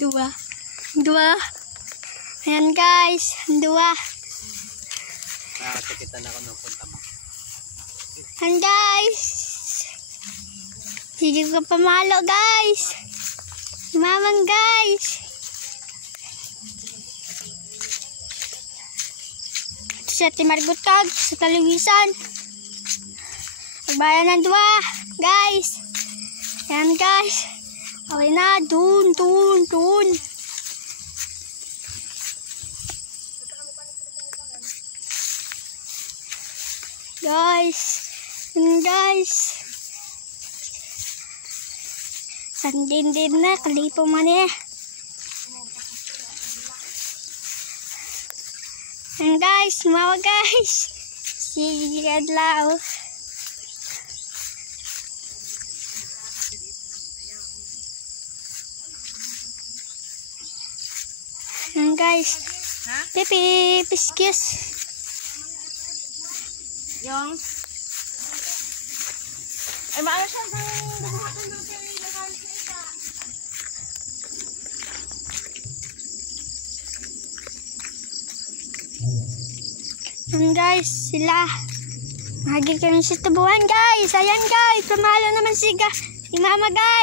Dua. Ayan guys, dua. Nakakapitan ako ng punta mo. Ayan guys. Sige ko pamalo guys. Mamang guys. Ito si Ate Margot Kag sa Talugisan. Magbayan ng dua guys. Ayan guys. Okay na, dun. Guys. Sandin din na, kalipo man eh. Ayan guys, sumawa guys. Sige kadlaw. Ayan guys. Pipi, piskis. Yung ay maano siya sa buhatan ng Ayan guys, sila. Mahagi kami sa tubuhan guys. Ayan guys, pamalo naman si Mama guys.